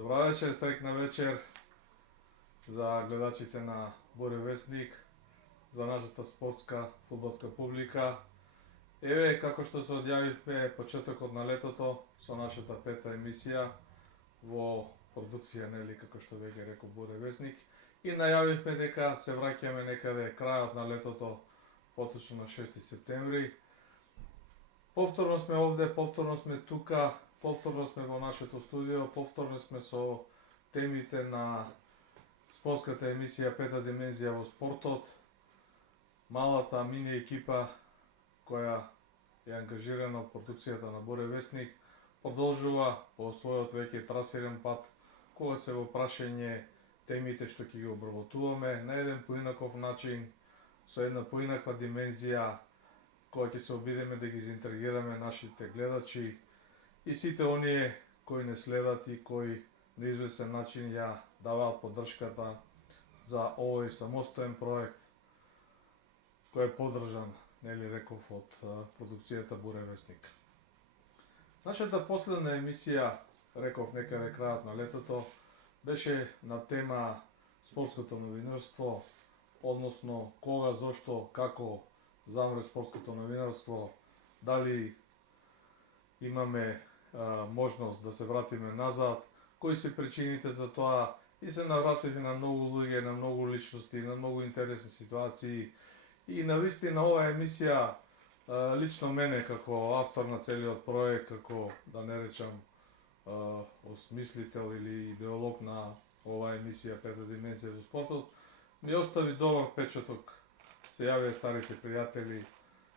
Добра вечер, среќна вечер за гледачите на Буре Весник, за нашата спортска фудбалска публика. Еве, како што се одјавивме почетокот на летото со нашата пета емисија во продукција, нели, како што веќе рекол Буре Весник, и најавивме дека се враќаме некаде крајот на летото, поточно на 6 септември. Повторно сме овде, повторно сме тука, повторно сме во нашето студио, повторно сме со темите на спортската емисија Пета димензија во спортот. Малата мини екипа која е ангажирана од продукцијата на Буре Весник продолжува по својот веќе трасиран пат, кога се во прашање темите што ќе ги обработуваме на еден поинаков начин, со една поинаква димензија, која ќе се обидеме да ги заинтригираме нашите гледачи и сите оние кои не следат и кои на известен начин ја даваат поддршката за овој самостоен проект кој е поддржан, нели реков, од продукцијата Буре Весник. Нашата последна емисија, реков некаде крајот на летото, беше на тема спортското новинарство, односно кога, зошто, како замре спортското новинарство, дали имаме можност да се вратиме назад, кои се причините за тоа, и се навратиме на многу луѓе, на многу личности, на многу интересни ситуации. И навистина оваа емисија, лично мене како автор на целиот проект, како да не речам осмислител или идеолог на оваа емисија Пета димензија за спортот, ми остави добар печаток. Се јавија старите пријатели,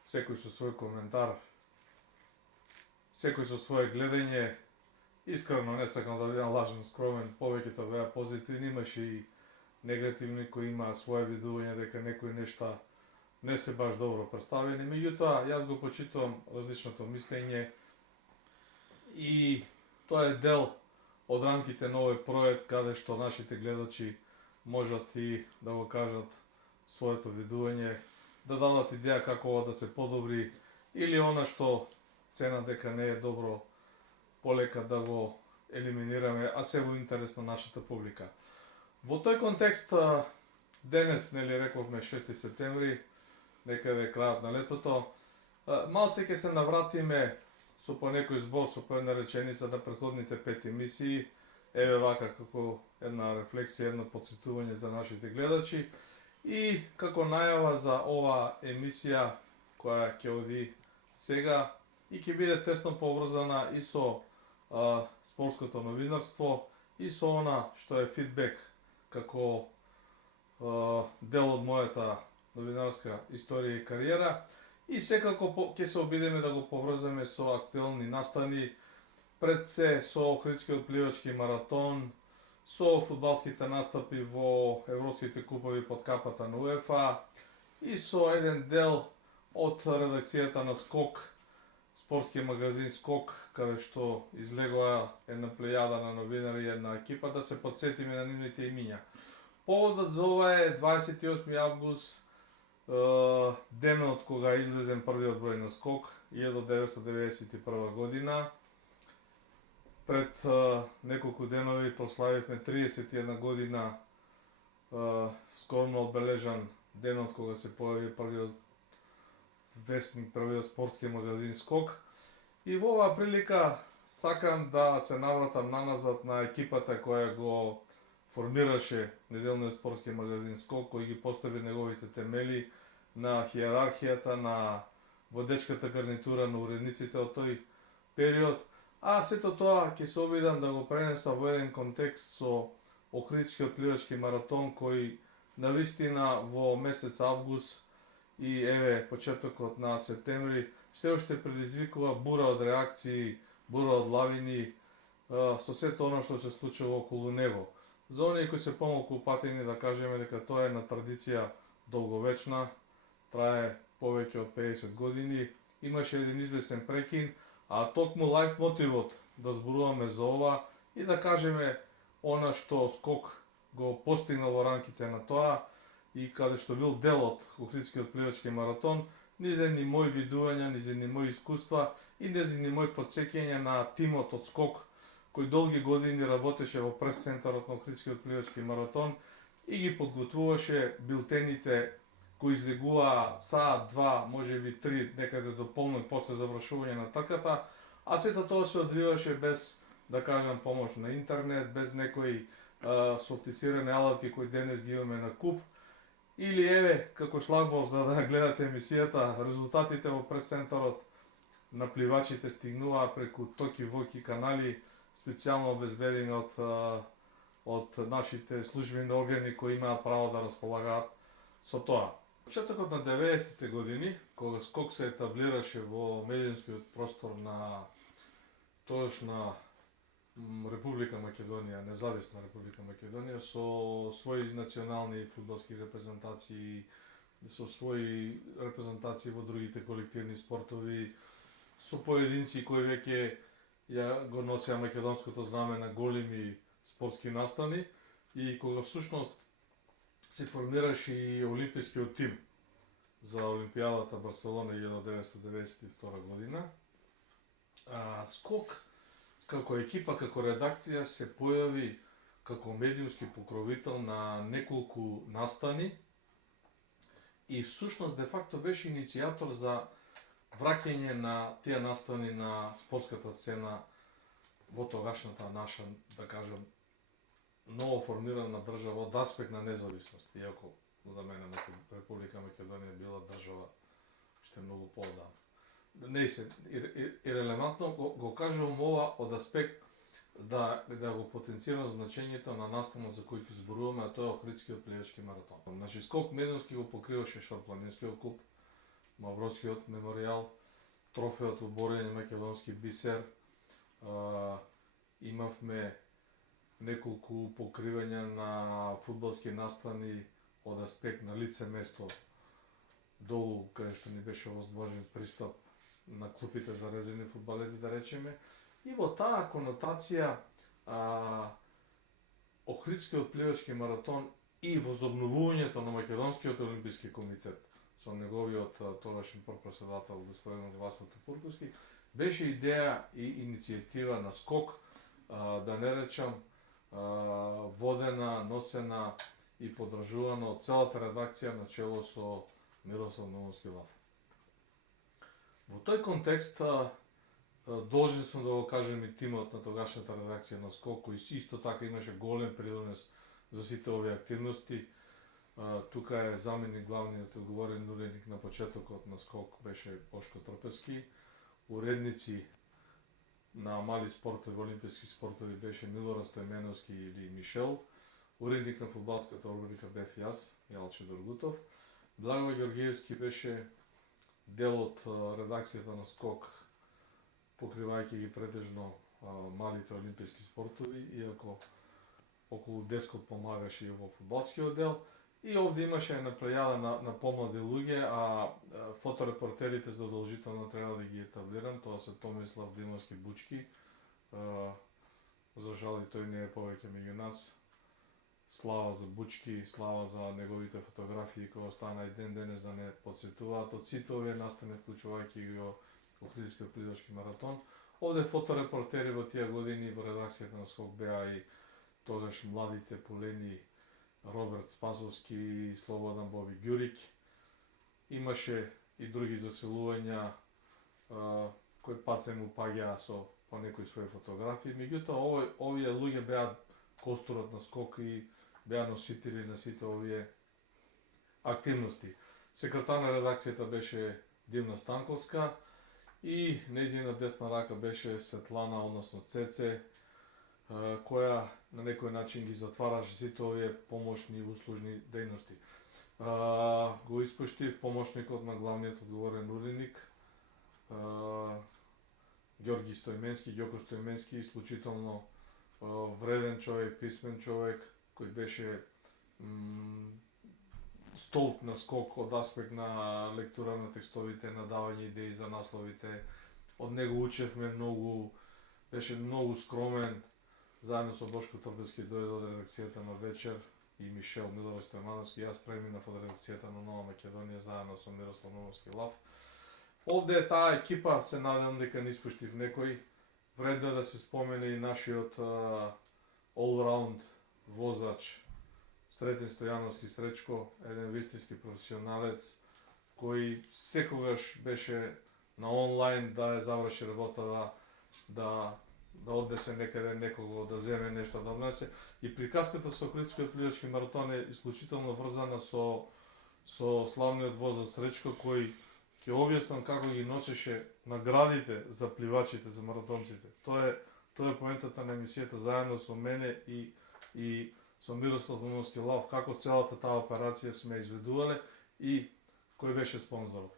секој со свој коментар, секој со свое гледање. Искрено не сакам да бидам лажен скромен, повеќето беа позитивни, имаше и негативни кои имаа свое видување дека некои нешта не се баш добро представени. Меѓутоа, јас го почитувам различното мислење и тоа е дел од рамките на овој проект, каде што нашите гледачи можат и да го кажат своето видување, да дадат идеја како ова да се подобри, или она што цена дека не е добро, полека да го елиминираме, а се во интерес на нашата публика. Во тој контекст, денес, нели рековме 6 септември, некаде крајот на летото, малце ќе се навратиме со по некој збор, со по една реченица на претходните 5 емисии, еве вака како една рефлексија, едно подсетување за нашите гледачи и како најава за оваа емисија која ќе оди сега и ќе биде тесно поврзана и со спортското новинарство и со она што е фидбек како дел од мојата новинарска историја и кариера, и секако ќе се обидеме да го поврзаме со актуелни настани, пред се со Охридскиот пливачки маратон, со фудбалските настапи во европските купови под капата на УЕФА и со еден дел од редакцијата на Скок, спортскиот магазин Скок, каде што излегоа една плејада на новинари, една екипа, да се подсетиме на нивните имиња. Поводот за ова е 28 август, денот кога излезен првиот број на Скок, 1991 година. Пред неколку денови прославивме 31 година, скромно одбележан денот кога се појави првиот вестник, првиот спортски магазин Скок. И во оваа прилика сакам да се навратам наназад на екипата која го формираше неделниот спортски магазин Скок, кој ги постави неговите темели на хиерархијата, на водечката гарнитура на уредниците од тој период, а сето тоа ќе се обидам да го пренеса во еден контекст со Охридскиот пливачки маратон, кој навистина во месец август и еве почетокот на септември се уште предизвикува бура од реакции, бура од лавини со сето оно што се случува околу него. За оние кои се помалку упатени, да кажеме дека тоа е една традиција долговечна, трае повеќе од 50 години, имаше еден известен прекин, а токму лајф мотивот да зборуваме за ова и да кажеме она што Скок го постигнал во рамките на тоа и каде што бил дел од Охридскиот пливачки маратон, низени мои видувања, низени мои искуства и низени мои подсеќања на тимот од Скок, кој долги години работеше во прес-центарот на Охридскиот пливачки маратон и ги подготвуваше билтените кои излегуваа саат, два, можеби три, некаде до полнок после завршување на трката, а сето тоа се одвиваше без, да кажам, помош на интернет, без некои софтицирани алатки кои денес ги имаме на куп. Или еве, како шлагвор за да гледате емисијата, резултатите во прес-центарот на пливачите стигнуваа преку токи воки канали, специјално обезбедени од нашите службени органи кои имаат право да располагаат со тоа. Почетокот на 90-те години, кога скок се етаблираше во медиумскиот простор на тоашна Република Македонија, независна Република Македонија, со своји национални фудбалски репрезентации, со своји репрезентации во другите колективни спортови, со поединци кои веќе ја го носеа македонското знаме на големи спортски настани и кога всушност се формираше и олимпискиот тим за Олимпијадата Барселона 1992 година. Скок како екипа, како редакција се појави како медиумски покровител на неколку настани и всушност де факто беше иницијатор за враќање на тие настани на спортската сцена во тогашната наша, да кажам, ново формирана држава од аспект на независност, иако за мене Република Македонија била држава што е многу поодамна. Не се ирелевантно го кажувам ова од аспект да го потенцирам значењето на настанот за кој ќе зборуваме, а тоа е Охридскиот пливачки маратон. Значи скок медиумски го покриваше Шорпланинскиот куп, Мавроскиот меморијал, трофеот во борење македонски бисер, имавме неколку покривања на фудбалски настани од аспект на лице место долу, каде што ни беше овозможен пристап на клупите за резервни фудбалери, да речеме. И во таа конотација Охридскиот пливачки маратон и возобновувањето на Македонскиот олимписки комитет со неговиот тогашен првпредседател господин Васил Топурковски беше идеја и иницијатива на скок, да не речам водена, носена и поддржувана од целата редакција на чело со Мирослав Нововски Лав. Во тој контекст должен сум да го кажем и тимот на тогашната редакција на скок, кој исто така имаше голем придонес за сите овие активности. Тука е заменик главниот одговорен уредник на почетокот на скок беше Бошко Трпески. Уредници на мали спортови, олимписки спортови беше Милорад Стојменовски или Мишел. Уредник на фудбалската рубрика бев јас, Јалче Доргутов. Благој Георгиевски беше дел од редакцијата на скок, покривајќи ги претежно малите олимписки спортови, иако околу 10 помагаше и во фудбалскиот дел. И овде имаше една плејада на помлади луѓе, а фоторепортерите задолжително треба да ги етаблирам, тоа се Томислав Димовски Бучки. За жал и тој не е повеќе меѓу нас. Слава за Бучки, слава за неговите фотографии кои остана и ден денес да не подсетуваат од сите овие настани, вклучувајќи го Охридскиот пливачки маратон. Овде фоторепортери во тие години во редакцијата на скок беа и тогаш младите полени Роберт Спасовски, Слободан Боби Ѓурик. Имаше и други заселувања кои патрен упаѓаа со по некои своји фотографии. Меѓутоа, овие луѓе беа костурот на скок и беа носители на сите овие активности. Секретар на редакцијата беше Дивна Станковска и нејзина десна рака беше Светлана, односно Цеце, која на некој начин ги затвараше сите овие помошни и услужни дејности. Го испуштив помошникот на главниот одговорен уредник, Ѓорги Стојменски, Ѓоко Стојменски, исклучително вреден човек, писмен човек, кој беше столб на скок од аспект на лектура на текстовите, на давање идеи за насловите. Од него учевме многу, беше многу скромен. Заедно со Бошко Трпески дојде од редакцијата на Вечер и Мишел Милорад Стојмановски. Јас преминав од редакцијата на Нова Македонија заедно со Мирослав Нововски Лав. Овде е таа екипа, се надевам дека не испуштив некој. вредно е да се спомене и нашиот all-round возач Сретен Стојановски Сречко, еден вистински професионалец, кој секогаш беше на онлайн да заврши работа, да однесе некаде некого, да земе нешто, да донесе. И приказката со Критскиот пливачки маратон е исклучително врзана со славниот возач Сречко, кој ќе објаснам како ги носеше наградите за пливачите, за маратонците. Тоа е поентата на емисијата заедно со мене и со Мирослав Луновски Лав, како целата таа операција сме изведувале и кој беше спонзорот.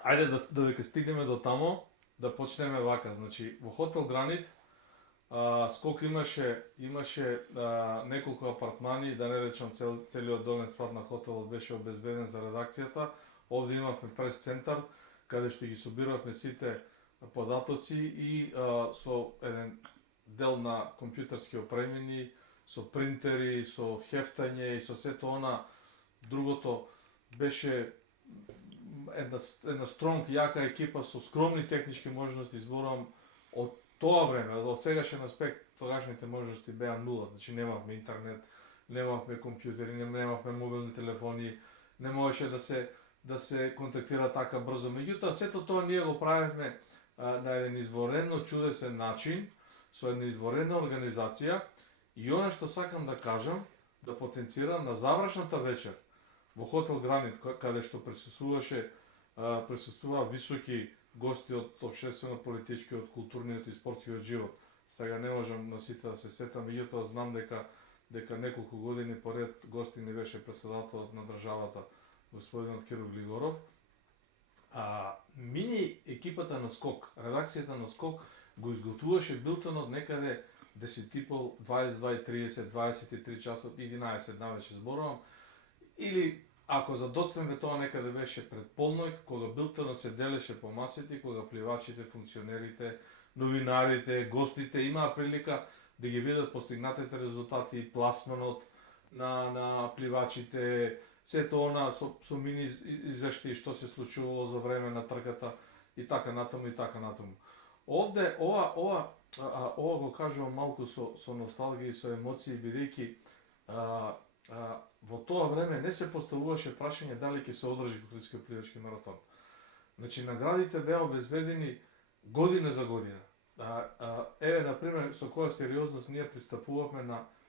Ајде додека стигнеме до тамо, да почнеме вака. Значи, во хотел Гранит, скок имаше неколку апартмани, да не речам целиот долен спат на хотелот беше обезбеден за редакцијата. Овде имавме прес-центар, каде што ги собиравме сите податоци и со еден дел на компјутерски опремени, со принтери, со хефтање и со сето она. Другото беше една стронг, јака екипа со скромни технички можности, зборувам од тоа време, од сегашен аспект, тогашните можности беа нула, значи немавме интернет, немавме компјутери, немавме мобилни телефони, не можеше да се контактира така брзо. Меѓутоа, сето тоа ние го правевме на еден изворено чудесен начин, со една изворена организација, и она што сакам да кажам, да потенцирам на завршната вечер во хотел Гранит, каде што присуствуваа високи гости од општествено-политичкиот, културниот и спортскиот живот. Сега не можам на сите да се сетам, меѓутоа знам дека неколку години поред гости не беше претседателот на државата, господинот Киро Глигоров. Мини екипата на Скок, редакцијата на Скок го изготвуваше билтонот некаде 10:30, 22:30, 23 часот, 11 навечер зборувам, или ако задоцнеме тоа некаде беше пред полној, кога билтонот се делеше по масите, кога пливачите, функционерите, новинарите, гостите имаа прилика да ги видат постигнатите резултати, пласманот на пливачите, сето она со мини извештаи што се случувало за време на трката и така натаму. Овде ова го кажувам малку со носталгија и со емоции, бидејќи во тоа време не се поставуваше прашање дали ќе се одржи Критскиот пливачки маратон. Значи, наградите беа обезбедени година за година. Еве, например, со која сериозност ние пристапувавме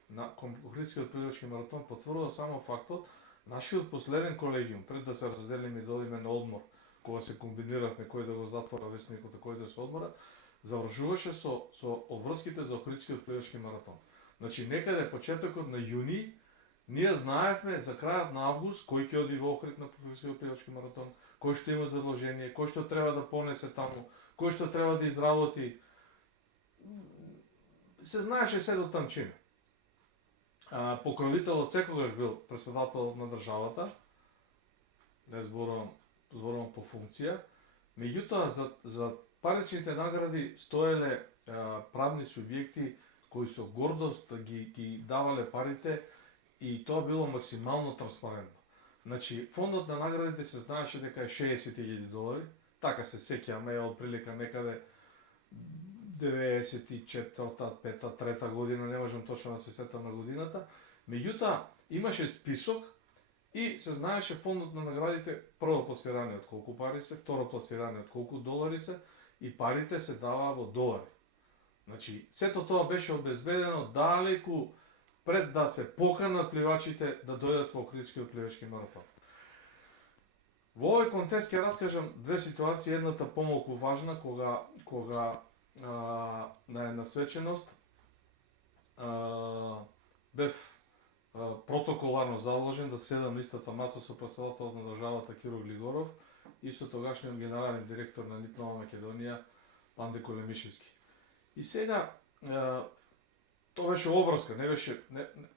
на Критскиот пливачки маратон, потврдува само фактот, нашиот последен колегиум, пред да се разделиме и да одиме на одмор, кога се комбиниравме кој да го затвора весникот, кој да се одмора, завршуваше со обврските за Охридскиот пливачки маратон. Значи, некаде почетокот на јуни, ние знаевме за крајот на август кој ќе оди во Охрид на Охридскиот пливачки маратон, кој што има задолжение, кој што треба да понесе таму, кој што треба да изработи. Се знаеше се до танчина. Покровителот секогаш бил претседателот на државата, не зборувам по функција, меѓутоа за паричните награди стоеле правни субјекти кои со гордост ги давале парите и тоа било максимално транспарентно. Значи, фондот на наградите се знаеше дека е $60,000, така се сеќавам, е од прилика некаде 94-та, 5-та, 3-та година, не можам точно да се сетам на годината. Меѓутоа, имаше список и се знаеше фондот на наградите, прво пласирани од колку пари се, второ пласирани од колку долари се, и парите се даваа во долари. Значи, сето тоа беше обезбедено далеку пред да се поканат пливачите да дојдат во Охридскиот пливачки маратон. Во овој контекст ќе раскажам две ситуации, едната помалку важна, кога на една свеченост бев протоколарно заложен да седам на истата маса со претседателот на државата Киро Глигоров и со тогашниот генерален директор на НИП Нова Македонија Панде Колемишевски. И сега тоа беше обврска, не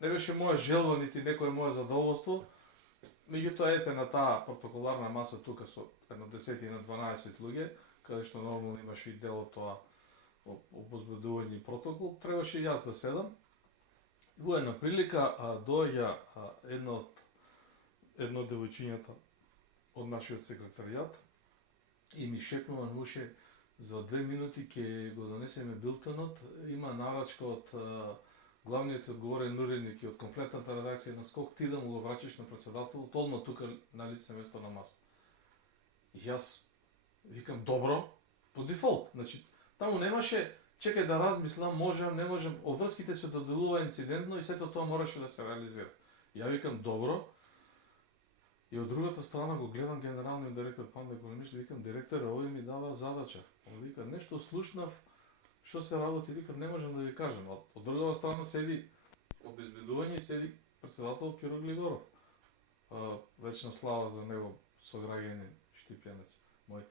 беше моја желба нити некое мое задоволство. Меѓутоа, ете на таа протоколарна маса тука со едно 10 на 12 луѓе, каде што нормално имаше и дел од тоа обезбедување и протокол, требаше и јас да седам. Во една прилика доаѓа едно од девојчињата од нашиот секретаријат и ми шепнува на уше: за 2 минути ќе го донесеме билтонот, има нарачка од главниот одговорен уредник и од комплетната редакција на Скок, ти да му го врачиш на председателот, одма тука на лице место на маса. И јас викам, добро, по дефолт. Значи, таму немаше, чекај да размислам, можам, не можам, обврските се доделува инцидентно и сето тоа мораше да се реализира. Ја викам, добро, и од другата страна го гледам генералниот директор Панда Големишли, викам, директоре, овој ми дава задача. Он вика, нешто слушнав, што се работи, викам, не можам да ви кажам. Од другата страна седи обезбедување и седи председател Киро Глигоров. Вечна слава за него, сограѓанин, Штипјанец мој.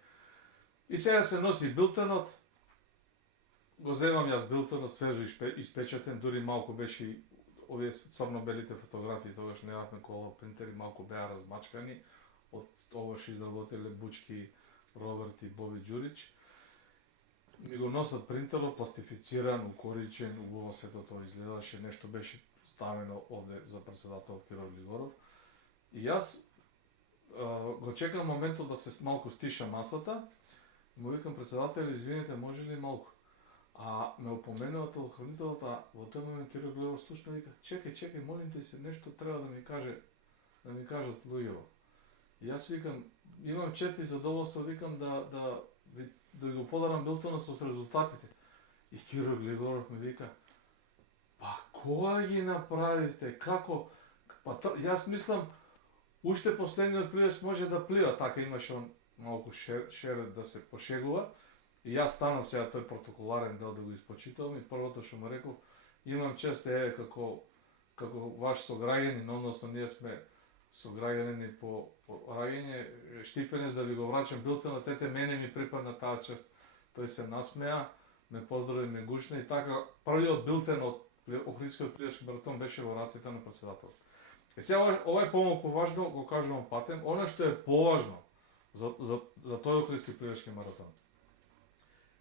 И сега се носи билтенот, го земам јас билтенот, свежо испечатен, дури малку беше овие црно-белите фотографии, тогаш немавме колор принтери, малку беа размачкани, од ова што изработиле Бучки, Роберт и Боби Ѓурич. Ми го носат принтерот, пластифициран, укоричен, убаво сето тоа изгледаше, нешто беше ставено овде за председател Киро Глигоров. И јас го чекам моментот да се малку стиша масата, му викам, председател, извините, може ли малку? А ме опоменува телохранителот, а во тој момент Киро Глигоров слушна вика, чекај, молим те се, нешто треба да ми кажат луѓето. И јас викам, имам чест и задоволство, викам да ви го подарам билтонот со резултатите. И Киро Глигоров ми вика, па кога ги направивте, како? Па јас мислам, уште последниот пливач може да плива, така имаше он малку шерет да се пошегува. И јас станам сега тој протоколарен дел да го испочитувам и првото што му реков, имам чест како ваш сограѓанин, односно ние сме сограѓанини по раѓање, Штипенец, да ви го врачам билтонот, ете мене ми припадна таа чест. Тој се насмеа, ме поздрави, ме гушна и така првиот билтен од Охридскиот пливачки маратон беше во раците на председателот. И сега ова е помалку важно, го кажувам патем, она што е поважно за тој Охридски пливачки маратон.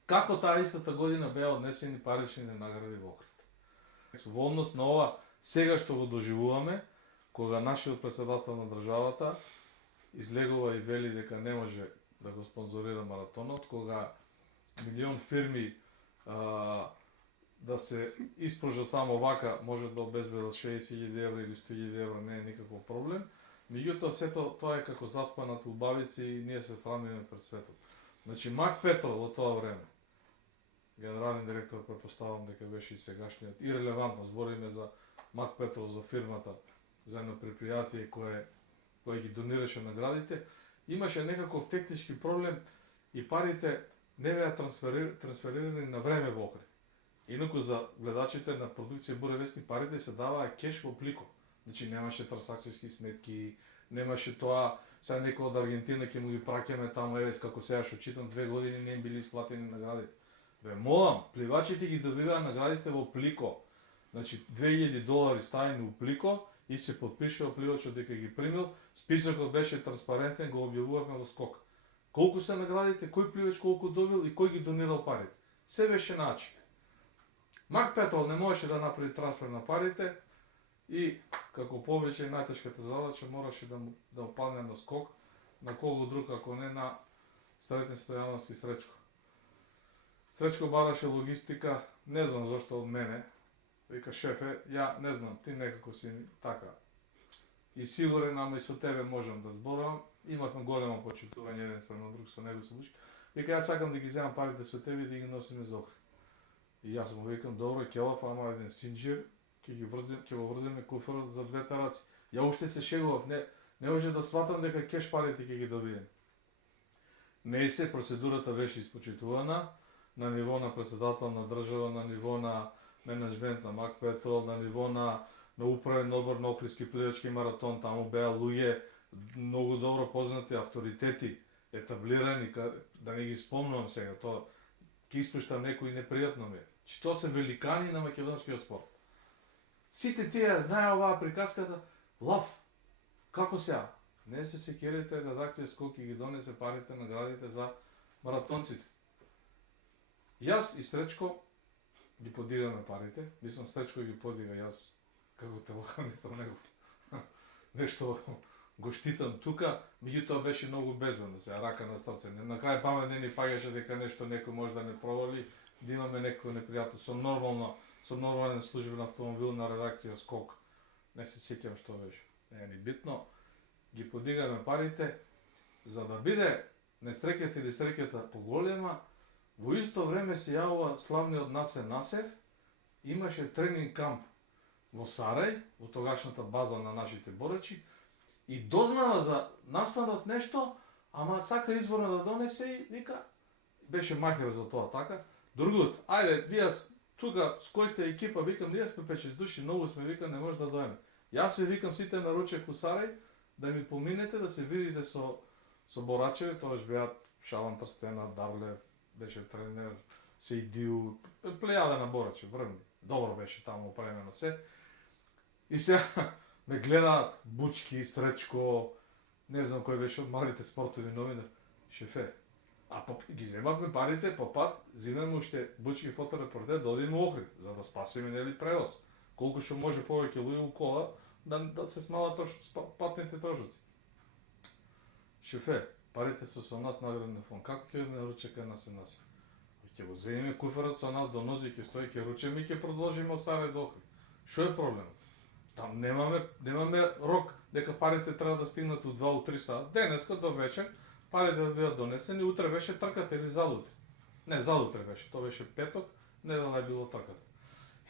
Како таа истата година беа однесени парични награди во Охрид. Во однос на ова сега што го доживуваме, кога нашиот председател на државата излегува и вели дека не може да го спонзорира маратонот, кога милион фирми да се испружат само вака, може да обезбедат 60.000 евра или 100.000 евра, не е никаков проблем. Меѓутоа, сето тоа е како заспанат убавици и ние се срамиме пред светот. Значи, Мак Петров во тоа време, генерален директор, предпоставам дека беше и сегашниот, и релевантно, збориме за Мак Петров, за фирмата, за едно предпријатие кое ги донираше наградите, имаше некаков технички проблем и парите не беа трансферирани на време во Охрид. Инаку за гледачите на продукција Буре вестник парите се даваа кеш во плико. Значи немаше трансакцијски сметки, немаше тоа, сега некој од Аргентина ќе му ги праќаме таму, еве како сега што читам 2 години не им били исплатени наградите. Бе, молам, пливачите ги добиваа наградите во плико. Значи $2000 ставени во плико и се потпишува пливачот дека ги примил, списокот беше транспарентен, го објавувавме во Скок. Колку се наградите, кој пливач колку добил и кој ги донирал парите. Се беше начин. Мак Петров не можеше да направи трансфер на парите и како повеќе најтешката задача мораше да опадне на Скок, на кого друг ако не на Сретен Стојановски Сречко. Сречко бараше логистика, не знам зашто од мене. Вика, шефе, ја не знам, ти некако си така. И сигурен, ама и со тебе можам да зборувам. Имавме големо почитување еден спрема друг, со него се лучи. Вика, јас сакам да ги земам парите со тебе и да ги носиме за Охрид. И јас му викам, добро, келав, ама еден синџир, ќе го врземе куферот за 2 тараци. Ја уште се шегував, не може да сватам дека кеш парите ќе ги добием. Не се, процедурата беше испочитувана на ниво на председател на држава, на ниво на менеджмент на Мак Петров, на ниво на управен одбор на Охридски пливачки маратон, таму беа луѓе многу добро познати авторитети, етаблирани, да не ги спомнувам сега, тоа ќе испуштам некои непријатно ми. Че тоа се великани на македонскиот спорт. Сите тие знае оваа приказката, лав, како сега? Не се секирате, редакција Скок ги донесе парите, наградите за маратонците. Јас и Сречко ги подигаме парите, мислам Сречко ги подига, јас како телохранител негов. Нешто го штитам тука, меѓутоа беше многу безбедно, се рака на срце. На крај памет не ни паѓаше дека нешто некој може да не провали, да имаме некој непријатно со нормален службен автомобил на редакција Скок. Не се сеќавам што беше. Не е ни битно. Ги подигаме парите за да биде несреќата или среќата поголема. Во исто време се јавува славниот Насев, имаше тренинг камп во Сарај, во тогашната база на нашите борачи, и дознава за настанот нешто, ама сака изворно да донесе и вика, беше махер за тоа, така. Другот, ајде, вие тука с кој сте екипа, викам, ние сме 5-6 души, многу сме, викам, не може да доеме. Јас ви викам сите на ручек у Сарај, да ми поминете, да се видите со борачеви, тоаш беа Шалан Трстена, Дарлев, беше тренер, Сейдиу, плејада на борачи, врвни. Добро беше таму опремено се. И сега ме гледаат Бучки, Сречко, не знам кој беше од малите спортови новини, шефе. А ги земавме парите, по пат, зимаме уште Бучки фоторепортер, да одиме во Охрид, за да спасиме нели превоз. Колку што може повеќе луѓе у кола, да се смалат патните трошоци. Шефе, парите се со нас награден фонд. Како ќе ме ручека на се нас? Ќе го земеме куферот со нас до нози, ќе стои, ќе ручеме и ќе продолжиме од Сарај до Охрид. Што е проблемот? Там немаме рок дека парите треба да стигнат у 2-3 саат. Денеска до вечер парите да бидат донесени, утре беше трката или задутре. Не, задутре беше, тоа беше петок, недела е било трката.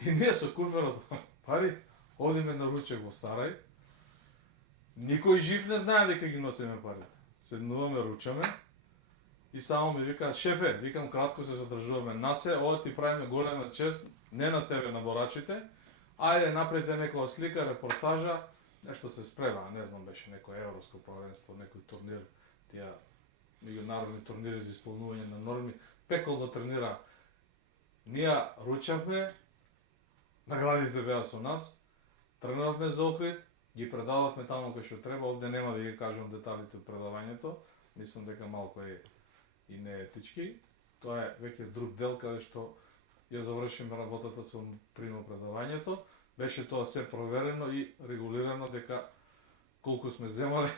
И ние со куферот пари одиме на ручек во Сарај. Никој жив не знае дека ги носиме парите. Седнуваме, ручаме и само ми викаат, шефе, викам, кратко се задржуваме насе, ова ти правиме голема чест, не на тебе, на борачите. Ајде, направите некоја слика, репортажа, нешто се спрема, не знам, беше некој европско првенство, некој турнир, тие меѓународни турнири за исполнување на норми, Пекол да тренира. Ние ручавме, наградите беа со нас, тренувавме за Охрид, ги предававме таму кој што треба, овде нема да ги кажам деталите од предавањето, мислам дека малку е и неетички. Тоа е веќе друг дел каде што ја завршиме работата со прино предавањето. Беше тоа се проверено и регулирано дека колку сме земале,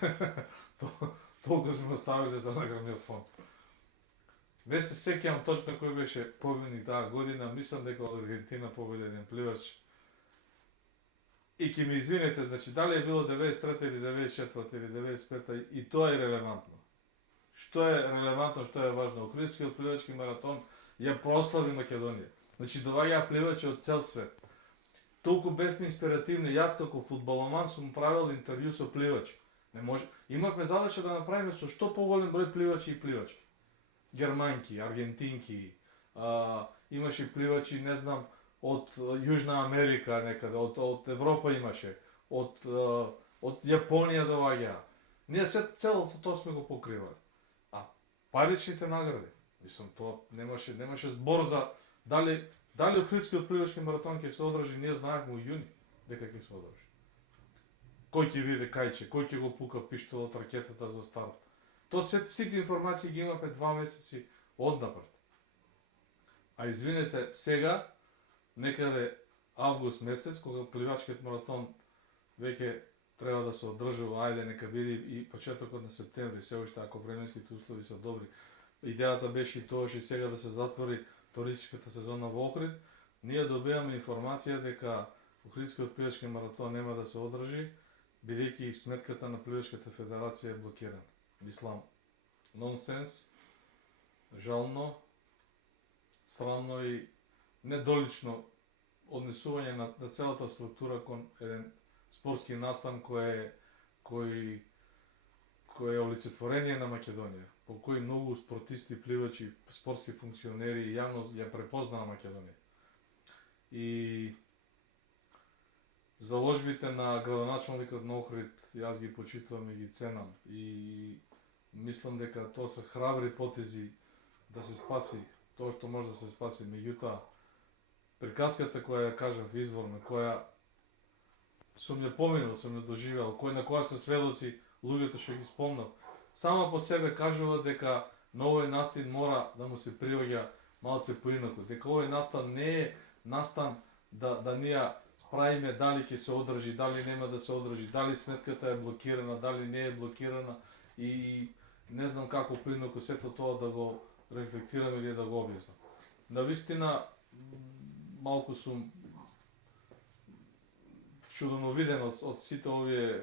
толку сме оставили за наградниот фонд. Не се сеќавам точно кој беше победник таа година, мислам дека од Аргентина победи еден пливач. И ќе ми извинете, значи дали е било 93 или 94 или 95 и тоа е релевантно. Што е релевантно, што е важно? Охридскиот пливачки маратон ја прослави Македонија. Значи доаѓаа пливачи од цел свет. Толку бевме инспиративни, јас како фудбаломан сум правил интервју со пливачи. Не може. Имавме задача да направиме со што поголем број пливачи и пливачки. Германки, аргентинки, имаше пливачи, не знам, од Јужна Америка некаде, од Европа имаше, од Јапонија доаѓаа. Ние целото тоа сме го покривали. А паричните награди, мислам, тоа немаше збор за дали Охридскиот пливачки маратон ќе се одржи, ние знаевме у јуни дека ќе се одржи. Кој ќе биде кајче, кој ќе го пука пиштолот, ракетата за старт. Тоа сите информации ги имаме 2 месеци однапред. А извинете, сега, некаде август месец, кога пливачкиот маратон веќе треба да се одржува, ајде нека биде и почетокот на септември, се уште ако временските услови се добри. Идејата беше и тоа и сега да се затвори туристичката сезона во Охрид. Ние добиваме информација дека Охридскиот пливачки маратон нема да се одржи, бидејќи сметката на Пливачката федерација е блокирана. Мислам, нонсенс, жално, срамно и недолично однесување на целата структура кон еден спортски настан кој е олицетворение на Македонија, по кој многу спортисти, пливачи, спортски функционери и јавност ја препознаа Македонија. И заложбите на градоначалникот на Охрид, јас ги почитувам и ги ценам. И мислам дека тоа се храбри потези да се спаси тоа што може да се спаси. Меѓутоа, приказката која ја кажав изворно, која сум ја поминал, сум ја доживеал, на која се сведоци луѓето што ги спомнав, сама по себе кажува дека на овој настан мора да му се приоѓа малце поинаку, дека овој настан не е настан да ние правиме, дали ќе се одржи, дали нема да се одржи, дали сметката е блокирана, дали не е блокирана и не знам како поинаку сето тоа да го рефлектирам или да го објаснам. Навистина, малку сум чудоновиден од сите овие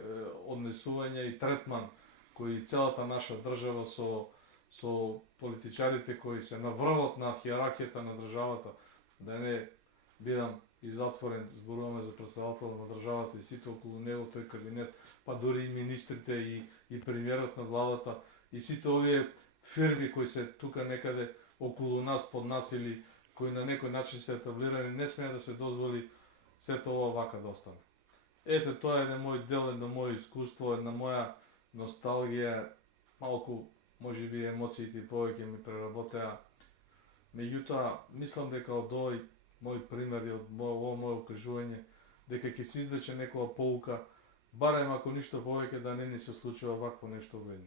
однесувања и третман кои целата наша држава со политичарите кои се на врвот на хиерархијата на државата, да не бидам и затворен, зборуваме за претседател на државата и сите околу него, тој кабинет, па дури и министрите и премиерот на владата и сите овие фирми кои се тука некаде околу нас, под нас или кои на некој начин се етаблирани, не смее да се дозволи сето ова вака да остане. Ете, тоа е еден мој дел, едно моје искуство, една моја носталгија, малку, можеби емоциите повеќе ми преработеа. Меѓутоа, мислам дека од овој мој пример и од ово моје окажување, дека ќе се извлече некоја поука, барем ако ништо повеќе да не ни се случува вакво нешто во